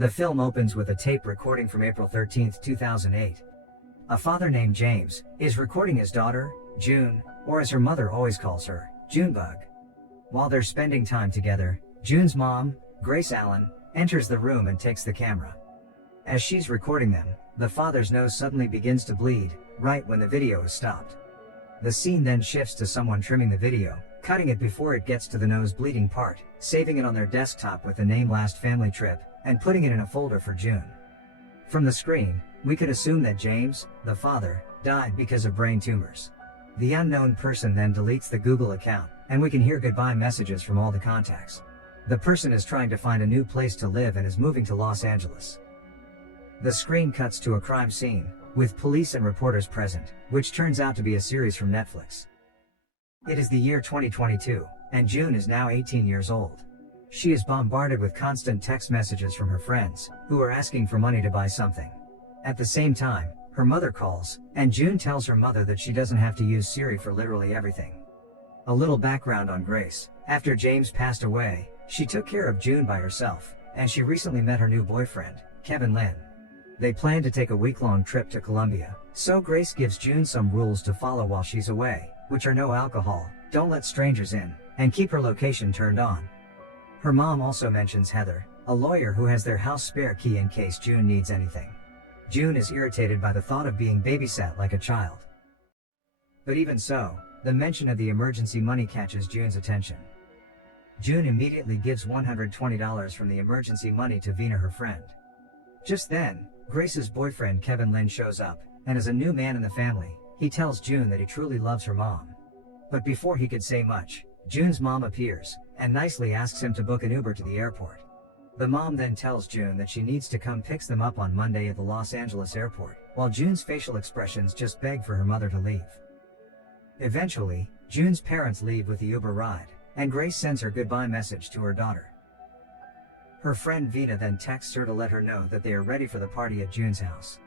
The film opens with a tape recording from April 13, 2008. A father named James is recording his daughter, June, or as her mother always calls her, Junebug. While they're spending time together, June's mom, Grace Allen, enters the room and takes the camera. As she's recording them, the father's nose suddenly begins to bleed, right when the video is stopped. The scene then shifts to someone trimming the video, cutting it before it gets to the nose bleeding part, saving it on their desktop with the name Last Family Trip, and putting it in a folder for June. From the screen, we could assume that James, the father, died because of brain tumors. The unknown person then deletes the Google account, and we can hear goodbye messages from all the contacts. The person is trying to find a new place to live and is moving to Los Angeles. The screen cuts to a crime scene, with police and reporters present, which turns out to be a series from Netflix. It is the year 2022, and June is now 18 years old. She is bombarded with constant text messages from her friends, who are asking for money to buy something. At the same time, her mother calls, and June tells her mother that she doesn't have to use Siri for literally everything. A little background on Grace. After James passed away, she took care of June by herself, and she recently met her new boyfriend, Kevin Lynn. They plan to take a week-long trip to Colombia, so Grace gives June some rules to follow while she's away, which are no alcohol, don't let strangers in, and keep her location turned on. Her mom also mentions Heather, a lawyer who has their house spare key in case June needs anything. June is irritated by the thought of being babysat like a child. But even so, the mention of the emergency money catches June's attention. June immediately gives $120 from the emergency money to Vina, her friend. Just then, Grace's boyfriend Kevin Lynn shows up, and as a new man in the family, he tells June that he truly loves her mom. But before he could say much, June's mom appears, and nicely asks him to book an Uber to the airport. The mom then tells June that she needs to come pick them up on Monday at the Los Angeles airport, while June's facial expressions just beg for her mother to leave. Eventually, June's parents leave with the Uber ride, and Grace sends her goodbye message to her daughter. Her friend Vina then texts her to let her know that they are ready for the party at June's house.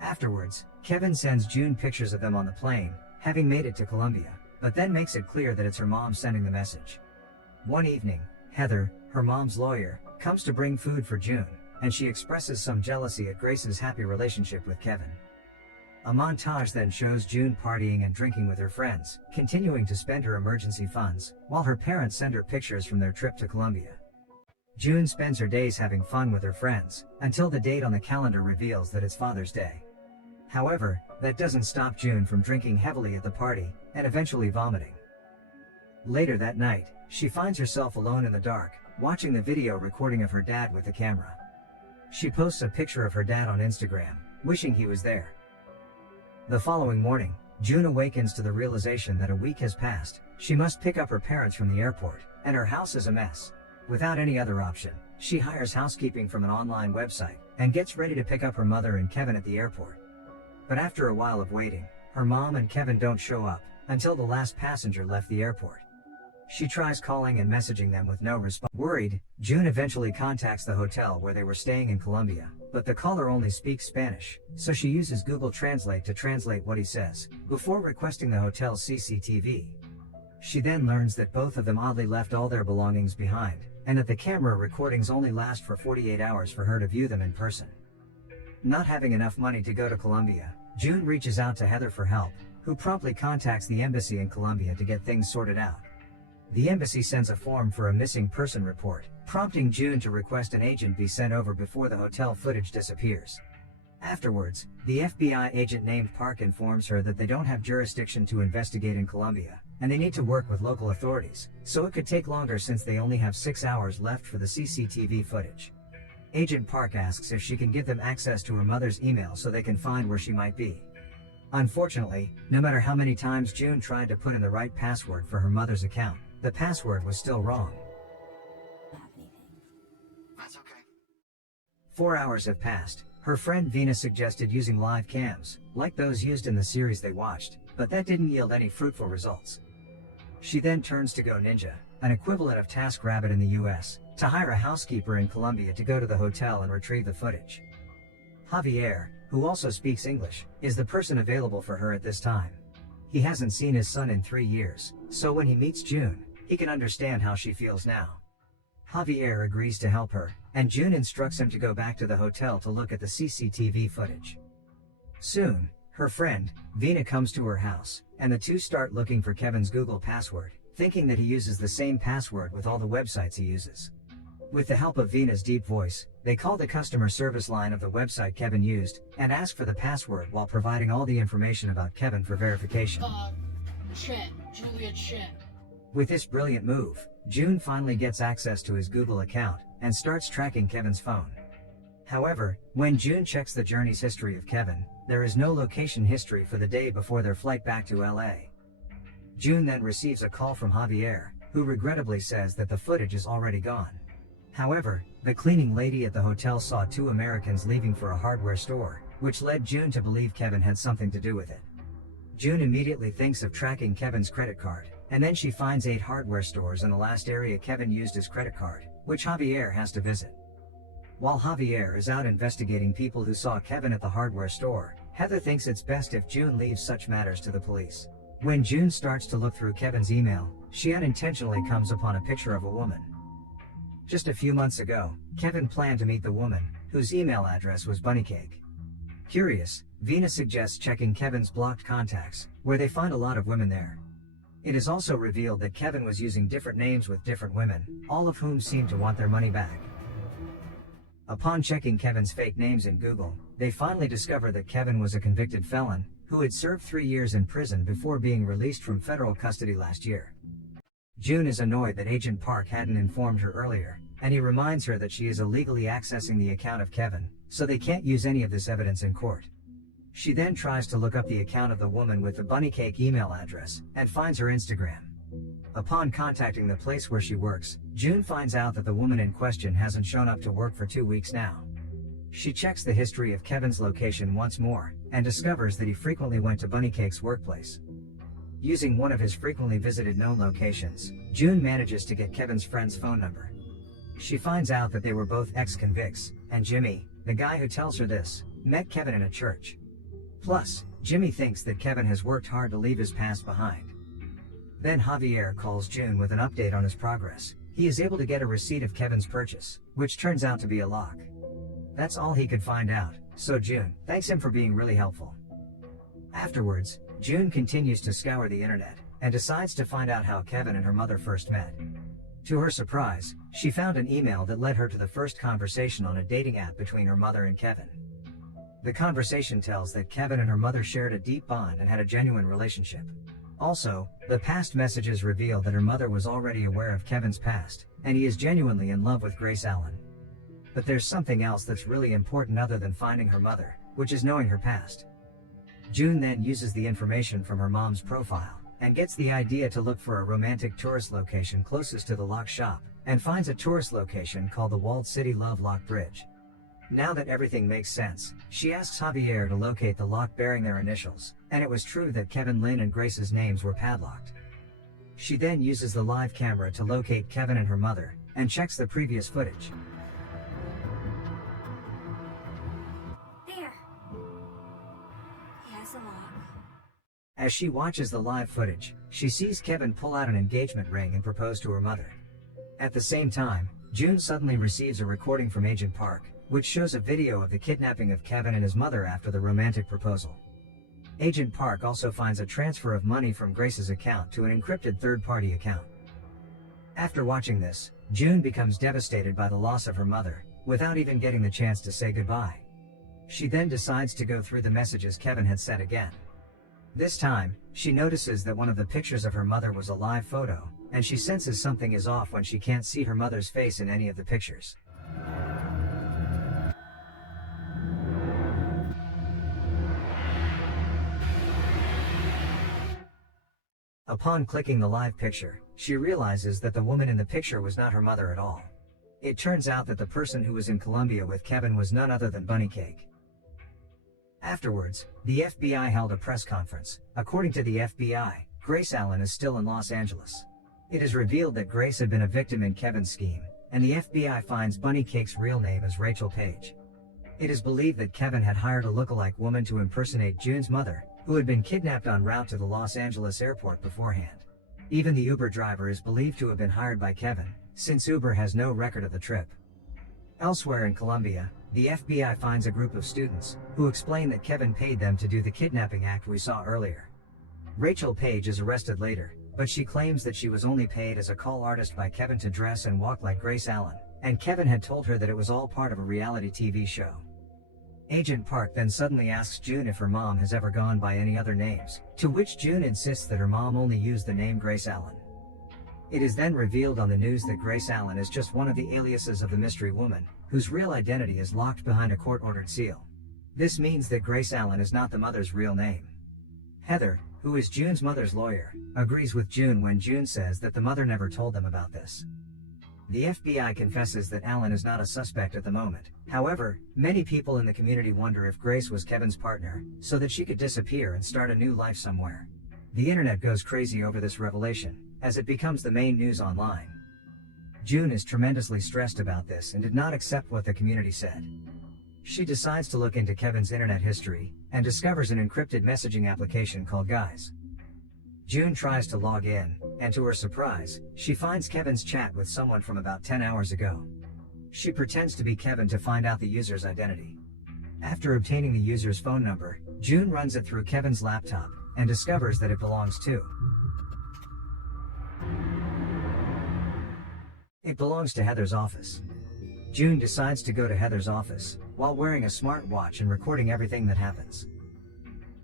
Afterwards, Kevin sends June pictures of them on the plane, having made it to Colombia, but then makes it clear that it's her mom sending the message. One evening, Heather, her mom's lawyer, comes to bring food for June, and she expresses some jealousy at Grace's happy relationship with Kevin. A montage then shows June partying and drinking with her friends, continuing to spend her emergency funds, while her parents send her pictures from their trip to Colombia. June spends her days having fun with her friends, until the date on the calendar reveals that it's Father's Day. However, that doesn't stop June from drinking heavily at the party, and eventually vomiting. Later that night, she finds herself alone in the dark, watching the video recording of her dad with the camera. She posts a picture of her dad on Instagram, wishing he was there. The following morning, June awakens to the realization that a week has passed, she must pick up her parents from the airport, and her house is a mess. Without any other option, she hires housekeeping from an online website, and gets ready to pick up her mother and Kevin at the airport. But after a while of waiting, her mom and Kevin don't show up, until the last passenger left the airport. She tries calling and messaging them with no response. Worried, June eventually contacts the hotel where they were staying in Colombia, but the caller only speaks Spanish, so she uses Google Translate to translate what he says, before requesting the hotel's CCTV. She then learns that both of them oddly left all their belongings behind, and that the camera recordings only last for 48 hours for her to view them in person. Not having enough money to go to Colombia, June reaches out to Heather for help, who promptly contacts the embassy in Colombia to get things sorted out. The embassy sends a form for a missing person report, prompting June to request an agent be sent over before the hotel footage disappears. Afterwards, the FBI agent named Park informs her that they don't have jurisdiction to investigate in Colombia, and they need to work with local authorities, so it could take longer since they only have 6 hours left for the CCTV footage. Agent Park asks if she can give them access to her mother's email so they can find where she might be. Unfortunately, no matter how many times June tried to put in the right password for her mother's account, the password was still wrong. That's okay. 4 hours have passed. Her friend Vina suggested using live cams, like those used in the series they watched, but that didn't yield any fruitful results. She then turns to Go Ninja, an equivalent of TaskRabbit in the US, to hire a housekeeper in Colombia to go to the hotel and retrieve the footage. Javier, who also speaks English, is the person available for her at this time. He hasn't seen his son in 3 years, so when he meets June, he can understand how she feels now. Javier agrees to help her, and June instructs him to go back to the hotel to look at the CCTV footage. Soon, her friend, Vina, comes to her house, and the two start looking for Kevin's Google password, thinking that he uses the same password with all the websites he uses. With the help of Vina's deep voice, they call the customer service line of the website Kevin used, and ask for the password while providing all the information about Kevin for verification. Julia Chen. With this brilliant move, June finally gets access to his Google account, and starts tracking Kevin's phone. However, when June checks the journey's history of Kevin, there is no location history for the day before their flight back to LA. June then receives a call from Javier, who regrettably says that the footage is already gone. However, the cleaning lady at the hotel saw two Americans leaving for a hardware store, which led June to believe Kevin had something to do with it. June immediately thinks of tracking Kevin's credit card, and then she finds 8 hardware stores in the last area Kevin used his credit card, which Javier has to visit. While Javier is out investigating people who saw Kevin at the hardware store, Heather thinks it's best if June leaves such matters to the police. When June starts to look through Kevin's email, she unintentionally comes upon a picture of a woman. Just a few months ago, Kevin planned to meet the woman, whose email address was Bunnycake. Curious, Vina suggests checking Kevin's blocked contacts, where they find a lot of women there. It is also revealed that Kevin was using different names with different women, all of whom seem to want their money back. Upon checking Kevin's fake names in Google, they finally discover that Kevin was a convicted felon, who had served 3 years in prison before being released from federal custody last year. June is annoyed that Agent Park hadn't informed her earlier, and he reminds her that she is illegally accessing the account of Kevin, so they can't use any of this evidence in court. She then tries to look up the account of the woman with the Bunnycake email address, and finds her Instagram. Upon contacting the place where she works, June finds out that the woman in question hasn't shown up to work for 2 weeks now. She checks the history of Kevin's location once more, and discovers that he frequently went to Bunnycake's workplace. Using one of his frequently visited known locations, June manages to get Kevin's friend's phone number. She finds out that they were both ex-convicts, and Jimmy, the guy who tells her this, met Kevin in a church. Plus, Jimmy thinks that Kevin has worked hard to leave his past behind. Then Javier calls June with an update on his progress. He is able to get a receipt of Kevin's purchase, which turns out to be a lock. That's all he could find out, so June thanks him for being really helpful. Afterwards, June continues to scour the internet, and decides to find out how Kevin and her mother first met. To her surprise, she found an email that led her to the first conversation on a dating app between her mother and Kevin. The conversation tells that Kevin and her mother shared a deep bond and had a genuine relationship. Also, the past messages reveal that her mother was already aware of Kevin's past, and he is genuinely in love with Grace Allen. But there's something else that's really important other than finding her mother, which is knowing her past. June then uses the information from her mom's profile, and gets the idea to look for a romantic tourist location closest to the lock shop, and finds a tourist location called the Walled City Love Lock Bridge. Now that everything makes sense, she asks Javier to locate the lock bearing their initials, and it was true that Kevin, Lynn, and Grace's names were padlocked. She then uses the live camera to locate Kevin and her mother, and checks the previous footage. There. He has a lock. As she watches the live footage, she sees Kevin pull out an engagement ring and propose to her mother. At the same time, June suddenly receives a recording from Agent Park, which shows a video of the kidnapping of Kevin and his mother after the romantic proposal. Agent Park also finds a transfer of money from Grace's account to an encrypted third-party account. After watching this, June becomes devastated by the loss of her mother, without even getting the chance to say goodbye. She then decides to go through the messages Kevin had sent again. This time, she notices that one of the pictures of her mother was a live photo, and she senses something is off when she can't see her mother's face in any of the pictures. Upon clicking the live picture, she realizes that the woman in the picture was not her mother at all. It turns out that the person who was in Colombia with Kevin was none other than Bunnycake. Afterwards, the FBI held a press conference. According to the FBI, Grace Allen is still in Los Angeles. It is revealed that Grace had been a victim in Kevin's scheme, and the FBI finds Bunnycake's real name as Rachel Page. It is believed that Kevin had hired a lookalike woman to impersonate June's mother, who had been kidnapped en route to the Los Angeles airport beforehand. Even the Uber driver is believed to have been hired by Kevin, since Uber has no record of the trip. Elsewhere in Colombia, the FBI finds a group of students, who explain that Kevin paid them to do the kidnapping act we saw earlier. Rachel Page is arrested later, but she claims that she was only paid as a call artist by Kevin to dress and walk like Grace Allen, and Kevin had told her that it was all part of a reality TV show. Agent Park then suddenly asks June if her mom has ever gone by any other names, to which June insists that her mom only used the name Grace Allen. It is then revealed on the news that Grace Allen is just one of the aliases of the mystery woman, whose real identity is locked behind a court-ordered seal. This means that Grace Allen is not the mother's real name. Heather, who is June's mother's lawyer, agrees with June when June says that the mother never told them about this. The FBI confesses that Allen is not a suspect at the moment. However, many people in the community wonder if Grace was Kevin's partner, so that she could disappear and start a new life somewhere. The internet goes crazy over this revelation, as it becomes the main news online. June is tremendously stressed about this and did not accept what the community said. She decides to look into Kevin's internet history, and discovers an encrypted messaging application called Guys. June tries to log in, and to her surprise, she finds Kevin's chat with someone from about 10 hours ago. She pretends to be Kevin to find out the user's identity. After obtaining the user's phone number, June runs it through Kevin's laptop, and discovers that it belongs to Heather's office. June decides to go to Heather's office, while wearing a smartwatch and recording everything that happens.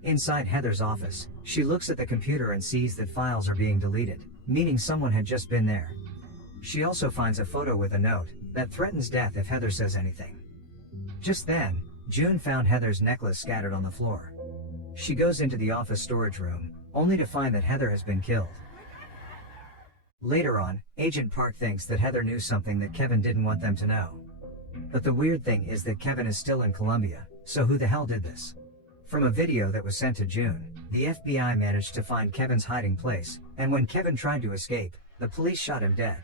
Inside Heather's office, she looks at the computer and sees that files are being deleted, meaning someone had just been there. She also finds a photo with a note that threatens death if Heather says anything. Just then, June found Heather's necklace scattered on the floor. She goes into the office storage room, only to find that Heather has been killed. Later on, Agent Park thinks that Heather knew something that Kevin didn't want them to know. But the weird thing is that Kevin is still in Colombia, so who the hell did this? From a video that was sent to June, the FBI managed to find Kevin's hiding place, and when Kevin tried to escape, the police shot him dead.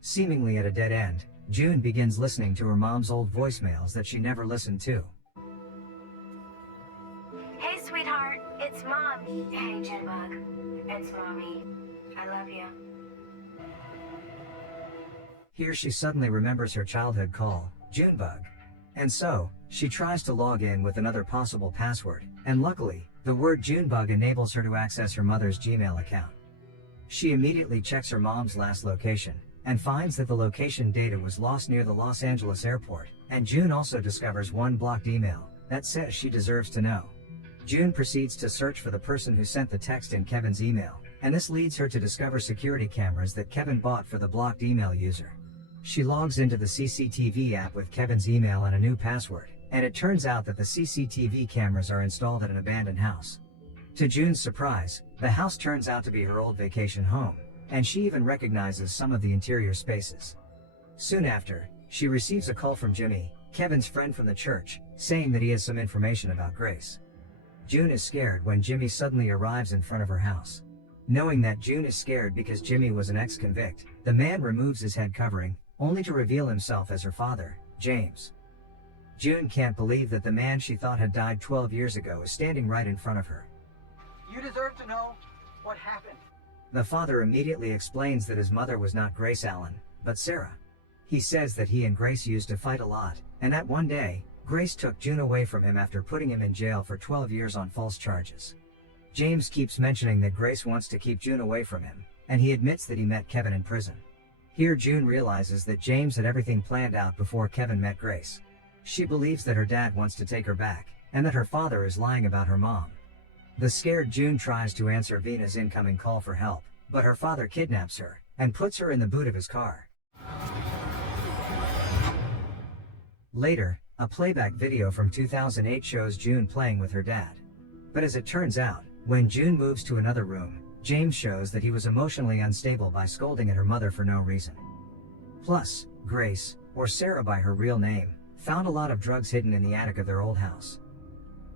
Seemingly at a dead end, June begins listening to her mom's old voicemails that she never listened to. Hey, sweetheart, it's Mom. Hey, Junebug. It's Mommy. I love you. Here she suddenly remembers her childhood call, Junebug. And so, she tries to log in with another possible password, and luckily, the word Junebug enables her to access her mother's Gmail account. She immediately checks her mom's last location, and finds that the location data was lost near the Los Angeles airport, and June also discovers one blocked email that says she deserves to know. June proceeds to search for the person who sent the text in Kevin's email, and this leads her to discover security cameras that Kevin bought for the blocked email user. She logs into the CCTV app with Kevin's email and a new password, and it turns out that the CCTV cameras are installed at an abandoned house. To June's surprise, the house turns out to be her old vacation home, and she even recognizes some of the interior spaces. Soon after, she receives a call from Jimmy, Kevin's friend from the church, saying that he has some information about Grace. June is scared when Jimmy suddenly arrives in front of her house. Knowing that June is scared because Jimmy was an ex-convict, the man removes his head covering, only to reveal himself as her father, James. June can't believe that the man she thought had died 12 years ago is standing right in front of her. You deserve to know what happened. The father immediately explains that his mother was not Grace Allen, but Sarah. He says that he and Grace used to fight a lot, and that one day, Grace took June away from him after putting him in jail for 12 years on false charges. James keeps mentioning that Grace wants to keep June away from him, and he admits that he met Kevin in prison. Here June realizes that James had everything planned out before Kevin met Grace. She believes that her dad wants to take her back, and that her father is lying about her mom. The scared June tries to answer Vina's incoming call for help, but her father kidnaps her, and puts her in the boot of his car. Later, a playback video from 2008 shows June playing with her dad. But as it turns out, when June moves to another room, James shows that he was emotionally unstable by scolding at her mother for no reason. Plus, Grace, or Sarah by her real name, found a lot of drugs hidden in the attic of their old house.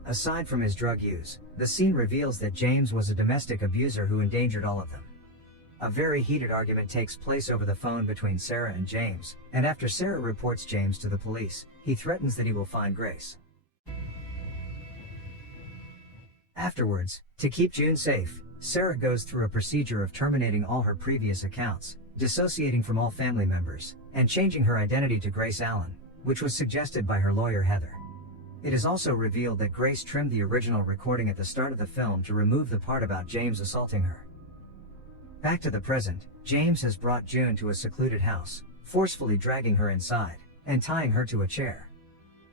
Aside from his drug use, the scene reveals that James was a domestic abuser who endangered all of them. A very heated argument takes place over the phone between Sarah and James, and after Sarah reports James to the police, he threatens that he will find Grace. Afterwards, to keep June safe, Sarah goes through a procedure of terminating all her previous accounts, dissociating from all family members, and changing her identity to Grace Allen, which was suggested by her lawyer Heather. It is also revealed that Grace trimmed the original recording at the start of the film to remove the part about James assaulting her. Back to the present, James has brought June to a secluded house, forcefully dragging her inside, and tying her to a chair.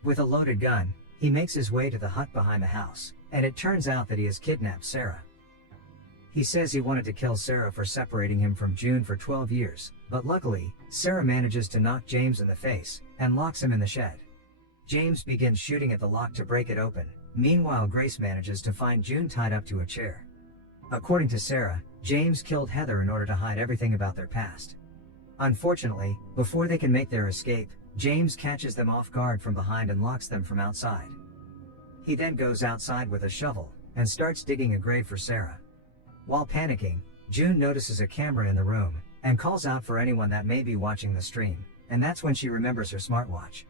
With a loaded gun, he makes his way to the hut behind the house, and it turns out that he has kidnapped Sarah. He says he wanted to kill Sarah for separating him from June for 12 years, but luckily, Sarah manages to knock James in the face, and locks him in the shed. James begins shooting at the lock to break it open. Meanwhile, Grace manages to find June tied up to a chair. According to Sarah, James killed Heather in order to hide everything about their past. Unfortunately, before they can make their escape, James catches them off guard from behind and locks them from outside. He then goes outside with a shovel, and starts digging a grave for Sarah. While panicking, June notices a camera in the room, and calls out for anyone that may be watching the stream, and that's when she remembers her smartwatch.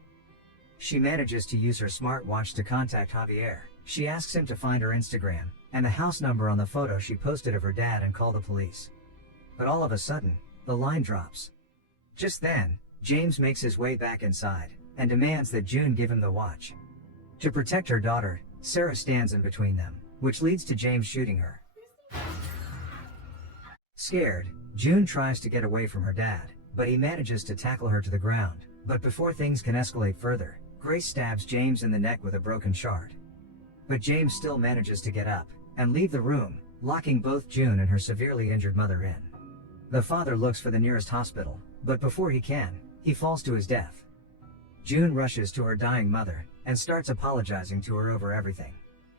She manages to use her smartwatch to contact Javier. She asks him to find her Instagram, and the house number on the photo she posted of her dad and call the police. But all of a sudden, the line drops. Just then, James makes his way back inside, and demands that June give him the watch. To protect her daughter, Sarah stands in between them, which leads to James shooting her. Scared, June tries to get away from her dad, but he manages to tackle her to the ground. But before things can escalate further, Grace stabs James in the neck with a broken shard. But James still manages to get up, and leave the room, locking both June and her severely injured mother in. The father looks for the nearest hospital, but before he can, he falls to his death. June rushes to her dying mother, and starts apologizing to her over everything.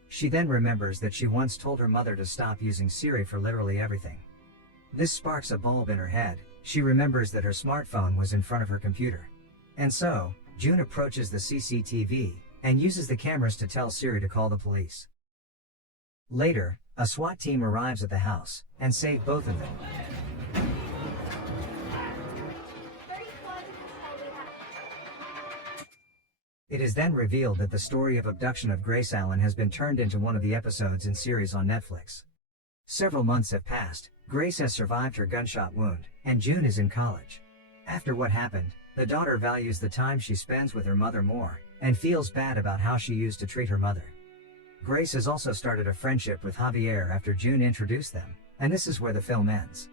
She then remembers that she once told her mother to stop using Siri for literally everything. This sparks a bulb in her head. She remembers that her smartphone was in front of her computer. And so, June approaches the CCTV, and uses the cameras to tell Siri to call the police. Later, a SWAT team arrives at the house, and save both of them. It is then revealed that the story of abduction of Grace Allen has been turned into one of the episodes in series on Netflix. Several months have passed, Grace has survived her gunshot wound, and June is in college. After what happened, the daughter values the time she spends with her mother more, and feels bad about how she used to treat her mother. Grace has also started a friendship with Javier after June introduced them, and this is where the film ends.